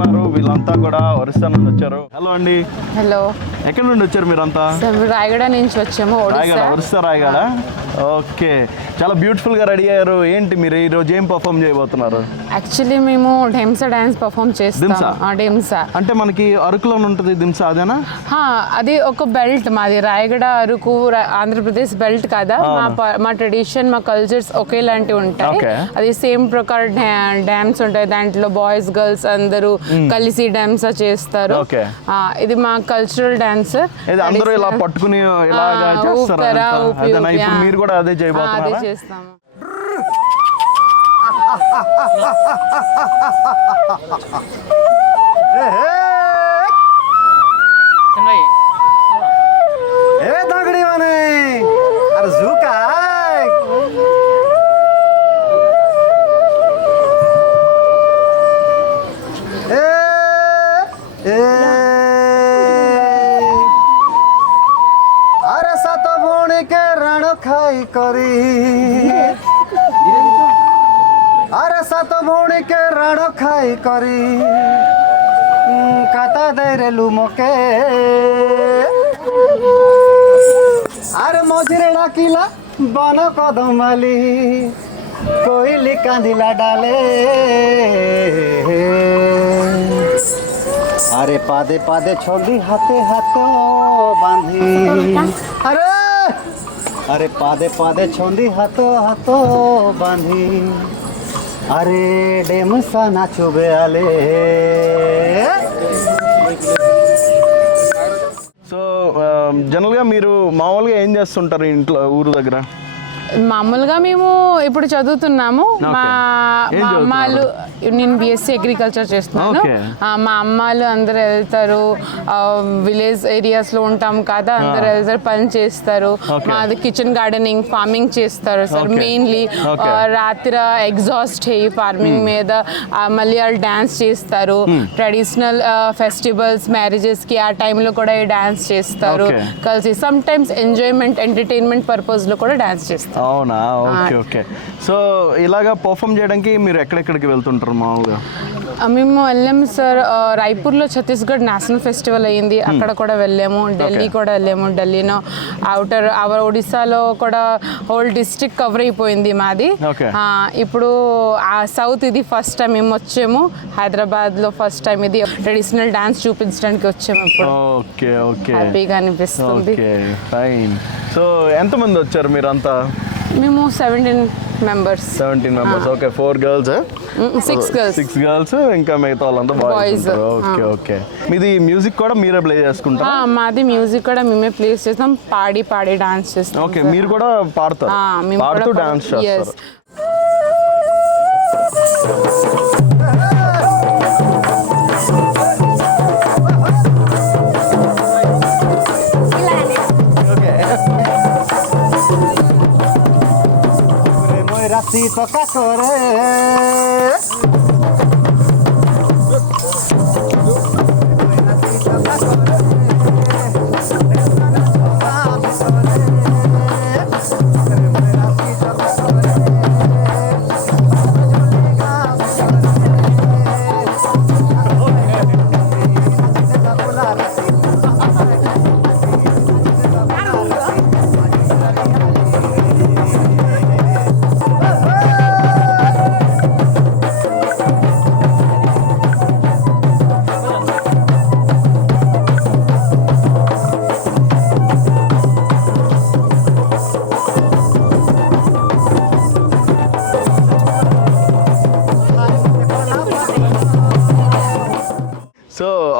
ఉన్నారు. వీళ్ళంతా కూడా ఒరిస్సా నుండి వచ్చారు. హలో అండి. హలో. ఎక్కడి నుండి వచ్చారు మీరంతా? రాయగడ నుంచి వచ్చాము. ఒరిస్సా రాయగడ. ఓకే, చాలా బ్యూటిఫుల్ గా రెడీ అయ్యారు. ఏంటి మీరు ఈ రోజు ఏం పర్ఫామ్ చేయబోతున్నారు? యాక్చువల్లీ మేము ఢెంసా డాన్స్ పర్ఫామ్ చేస్తాం. ఢెంసా అంటే మనకి అరకులో ఉంటుంది దింసా, అదేనా? అది ఒక బెల్ట్ మాది. రాయగడ అరకు ఆంధ్రప్రదేశ్ బెల్ట్ కదా. మా ట్రెడిషన్ మా కల్చర్స్ ఒకేలాంటివి ఉంటాయి. అది సేమ్ ప్రకార్ డాన్స్ ఉంటాయి. దాంట్లో బాయ్స్ గర్ల్స్ అందరూ కలిసి డాన్సా చేస్తారు. ఇది మా కల్చరల్ డాన్స్. అందరూ ఇలా పట్టుకుని ఇలాగా చేస్తారా? ఇప్పుడు మీరు కూడా అదే చేయబోతున్నారా? అదే చేస్తాము. दागडी माने अरे झू काय अरे सात भौणी के रण खाई करी अरे सात भौणी के रण खाई करी काटा दे रे लुमके अरे मझिरे डाकिला बन कदमाली कोइली कांदिला डाले अरे पादे पादे छोड़ी हाथे हाथो बांधी अरे अरे पादे पादे छोड़ी हाथो हाथो बांधी अरे डेमसा नाचुबे आले. సో జనరల్గా మీరు మామూలుగా ఏం చేస్తుంటారు ఇంట్లో ఊరు దగ్గర? మామూలుగా మేము ఇప్పుడు చదువుతున్నాము. మా అమ్మాలు, నేను బిఎస్సీ అగ్రికల్చర్ చేస్తున్నాను. మా అమ్మాలు అందరు వెళ్తారు. విలేజ్ ఏరియాస్లో ఉంటాం కదా, అందరు వెళ్తారు, పని చేస్తారు. మాది కిచెన్ గార్డెనింగ్, ఫార్మింగ్ చేస్తారు సార్ మెయిన్లీ. రాత్రి ఎగ్జాస్ట్ అయ్యి ఫార్మింగ్ మీద మళ్ళీ వాళ్ళు డాన్స్ చేస్తారు. ట్రెడిషనల్ ఫెస్టివల్స్, మ్యారేజెస్కి ఆ టైంలో కూడా డాన్స్ చేస్తారు కలిసి. సమ్ టైమ్స్ ఎంజాయ్మెంట్, ఎంటర్టైన్మెంట్ పర్పస్లో కూడా డాన్స్ చేస్తారు. అవునా? Okay okay. సో ఇలాగా పర్ఫామ్ చేయడానికి మీరు ఎక్కడెక్కడికి వెళ్తుంటారు మామూలుగా? మేము వెళ్ళాము సార్. రాయ్పూర్లో ఛత్తీస్గఢ్ నేషనల్ ఫెస్టివల్ అయ్యింది, అక్కడ కూడా వెళ్ళాము. ఢిల్లీ కూడా వెళ్ళాము. ఢిల్లీలో అవుటర్ ఒడిస్సాలో కూడా హోల్ డిస్ట్రిక్ట్ కవర్ అయిపోయింది మాది. ఇప్పుడు ఆ సౌత్ ఇది ఫస్ట్ టైం మేము వచ్చాము. హైదరాబాద్లో ఫస్ట్ టైం ఇది ట్రెడిషనల్ డాన్స్ చూపించడానికి వచ్చాము. ఇప్పుడు ఓకే ఓకే, హ్యాపీగా అనిపిస్తుంది. ఫైన్. సో ఎంతమంది వచ్చారు మీరంతా? మేము 17 మెంబర్స్. ఓకే. 4 గర్ల్స్, 6 గర్ల్స్, ఇంకా మిగతా వాళ్ళంతా బాయ్స్. Okay okay. మీది మ్యూజిక్ కూడా మీరే ప్లే చేసుకుంటారా? మాది మ్యూజిక్ కూడా మేమే ప్లే చేస్తాం. పాడి పాడి డాన్స్ చేస్తాం. ఓకే, మీరు కూడా పాడతారు? పాడుతూ డాన్స్ చేస్తారు. राशि तो का करे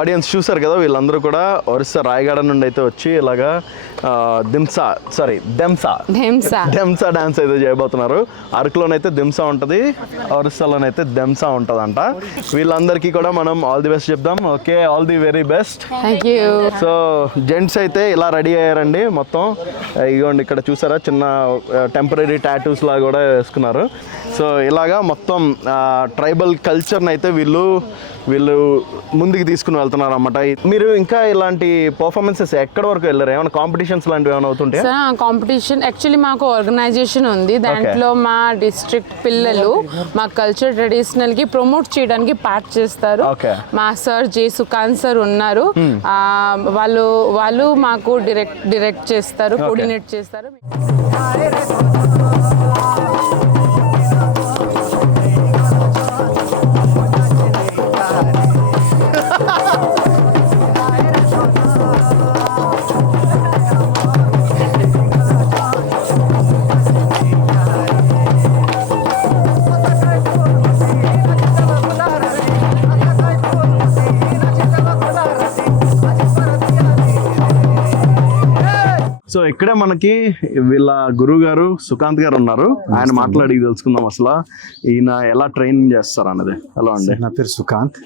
ఆడియన్స్ చూసారు కదా, వీళ్ళందరూ కూడా ఒరిస్సా రాయగడ నుండి అయితే వచ్చి ఇలాగా దెంసా డాన్స్ అయితే చేయబోతున్నారు. అరకులోనైతే దింసా ఉంటుంది, ఒరిస్సాలోనైతే దెంసా ఉంటుందంట. వీళ్ళందరికీ కూడా మనం ఆల్ ది బెస్ట్ చెప్దాం. Okay, all the very best. So gents అయితే ఇలా రెడీ అయ్యారండి మొత్తం. ఇదిగోండి ఇక్కడ చూసారా, చిన్న టెంపరీ టాటూస్ లాగా కూడా వేసుకున్నారు. సో ఇలాగా మొత్తం ట్రైబల్ కల్చర్ని అయితే వీళ్ళు వీళ్ళు ముందుకు తీసుకుని వెళ్తున్నారు అన్నమాట. మీరు ఇంకా ఇలాంటి పర్ఫార్మెన్సెస్ ఎక్కడ వరకు వెళ్ళారు? ఏమైనా కాంపిటీషన్స్ లాంటివి ఏమైనా అవుతుంటాయి? సార్ కాంపిటీషన్ యాక్చువల్లీ మాకు ఆర్గనైజేషన్ ఉంది. దాంట్లో మా డిస్ట్రిక్ట్ పిల్లలు మా కల్చర్ ట్రెడిషనల్కి ప్రమోట్ చేయడానికి పార్ట్ చేస్తారు. మా సార్ జే సుకాంత్ సార్ ఉన్నారు. వాళ్ళు మాకు డైరెక్ట్ చేస్తారు, కోఆర్డినేట్ చేస్తారు. సో ఇక్కడే మనకి వీళ్ళ గురువు గారు సుకాంత్ గారు ఉన్నారు. ఆయన మాట్లాడి తెలుసుకుందాం అసలు ఈయన ఎలా ట్రైనింగ్ చేస్తారు అన్నది. హలో అండి, నా పేరు సుకాంత్.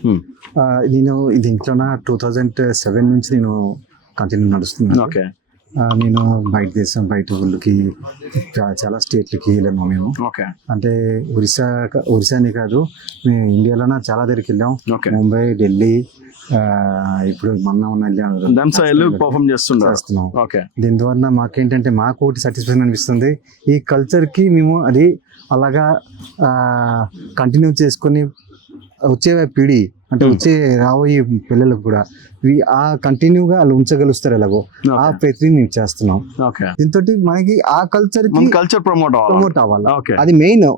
నేను దీంట్లోన 2007 నుంచి నేను కంటిన్యూ నడుస్తున్నాను. ఓకే. నేను బయట ఊళ్ళకి చాలా స్టేట్లకి వెళ్ళాము మేము. ఓకే. అంటే ఒరిస్సానే కాదు, మేము ఇండియాలోనే చాలా దగ్గరికి వెళ్ళాం. ముంబై, ఢిల్లీ, ఇప్పుడు మొన్న పర్ఫామ్ చేస్తున్నాం. దీని ద్వారా మాకేంటంటే మాకు ఒకటి సాటిస్ఫాక్షన్ అనిపిస్తుంది. ఈ కల్చర్కి మేము అది అలాగా కంటిన్యూ చేసుకొని వచ్చే పీడి అంటే వచ్చే రాబోయే పిల్లలకు కూడా ఆ కంటిన్యూగా వాళ్ళు ఉంచగలుస్తారు. ఎలాగో ఆ ప్రయత్నం మేము చేస్తున్నాం. దీంతో మనకి ఆ కల్చర్ ప్రమోట్ అవ్వాలి, అది మెయిన్.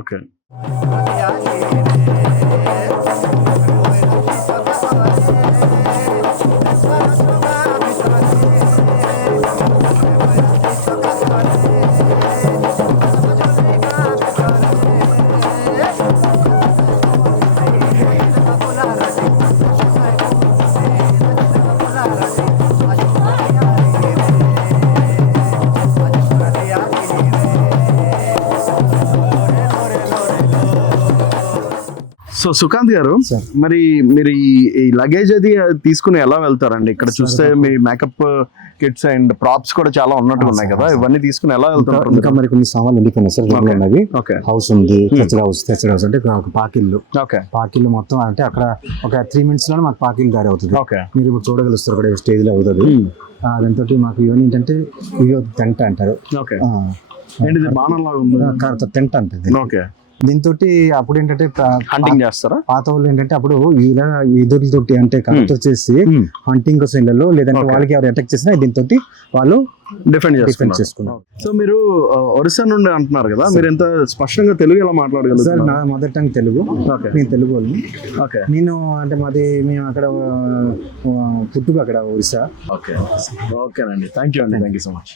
ఓకే. సో సుకాంత్ గారు, మరి మీరు ఈ లగేజ్ అది తీసుకుని ఎలా వెళ్తారండి? ఇక్కడ చూస్తే మీ మేకప్ కిట్స్ అండ్ ప్రాప్స్ కూడా చాలా ఉన్నట్టు ఉన్నాయి కదా, ఇవన్నీ తీసుకుని ఎలా వెళ్తారు? ఇంకా మరి కొన్ని సామాన్లు ఉండిపోయినాయి సార్. ఉన్నవి హౌస్ ఉంది, తెచ్చడ హౌస్ అంటే ఒక పాకిల్లు మొత్తం. అంటే అక్కడ ఒక 3 minutes లోనే మాకు పాకిల్ దారి అవుతుంది. మీరు ఇప్పుడు చూడగలుస్తారు అక్కడ స్టేజ్ లో అవుతుంది. దాంతో మాకు ఇవన్నీ ఏంటంటే ఇవి టెంట్ అంటారు. టెంట్ అంటే దీంతో అప్పుడు ఏంటంటే హంటింగ్ చేస్తారా? పాత వాళ్ళు ఏంటంటే అప్పుడు ఇలా ఎదురుతోటి అంటే కరెక్ట్ చేసి హంటింగ్ కోసం ఇళ్ళలో లేదంటే వాళ్ళకి ఎవరు అటాక్ చేసినా దీంతో వాళ్ళు డిఫెండ్ చేసుకున్నారు. సో మీరు ఒరిస్సా నుండి అంటున్నారు కదా, మీరు ఎంత స్పష్టంగా తెలుగు ఎలా మాట్లాడగలరు? సార్ నా మదర్ టంగ్ తెలుగు. నేను తెలుగు వాళ్ళని. నేను అంటే మేము అక్కడ పుట్టుకు అక్కడ ఒరిస్సా. ఓకేనండి, థ్యాంక్ యూ అండి, thank you so much.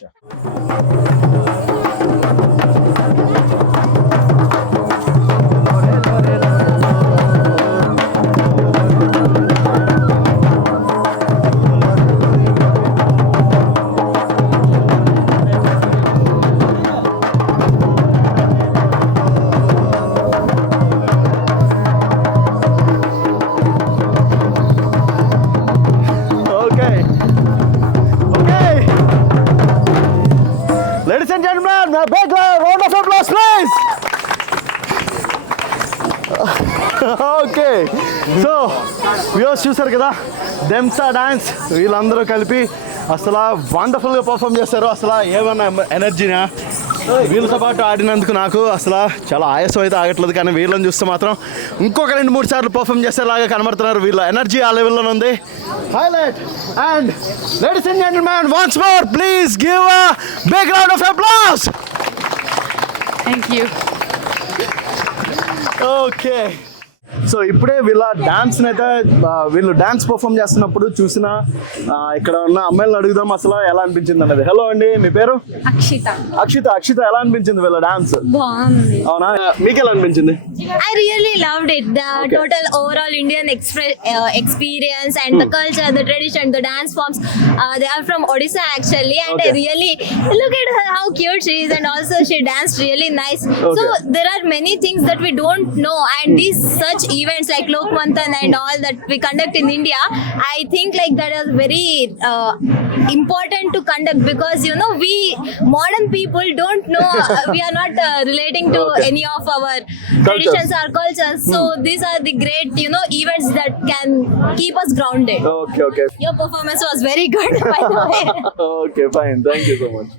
Ladies and gentlemen, a big round of applause, please. Okay. So viewers చూసారు కదా, దెంసా డాన్స్ వీళ్ళందరూ కలిపి అసలు వండర్ఫుల్గా పర్ఫామ్ చేస్తారు. అసలు ఏమన్నా ఎనర్జీనా వీళ్ళతో పాటు ఆడినందుకు నాకు అసలు చాలా ఆయాసం అయితే ఆగట్లేదు. కానీ వీళ్ళని చూస్తే మాత్రం ఇంకొక 2-3 సార్లు పర్ఫామ్ చేసేలాగా కనబడుతున్నారు. వీళ్ళ ఎనర్జీ ఆ లెవెల్లోనే ఉంది. Highlight. And ladies and gentlemen, once more please give a big round of applause. Thank you. Okay. So ఇప్పుడే వీళ్ళ డాన్స్ అయితే వీళ్ళు డాన్స్ పర్ఫామ్ చేస్తున్నప్పుడు చూసిన ఇక్కడ ఉన్న అమ్మాయిలను అడుగుదాం అసలు ఎలా అనిపించింది అన్నది. హలో అండి, మీ పేరు? అక్షిత ఎలా అనిపించింది వీళ్ళ డాన్స్? బాగుంది. అవునా, మీకు ఎలా అనిపించింది? I really loved it. The total overall Indian experience and the culture, the tradition, the dance forms. They are from Odisha actually, and I really look at her, how cute she is, and also she danced really nice. So there are many things that we don't know, and these such events like Lokmantan and all that we conduct in India, I think like that is very important to conduct, because you know we modern people don't know, we are not relating to any of our traditions or cultures. So these are the great, you know, events that can keep us grounded. Okay okay Your performance was very good, by the way. Okay fine thank you so much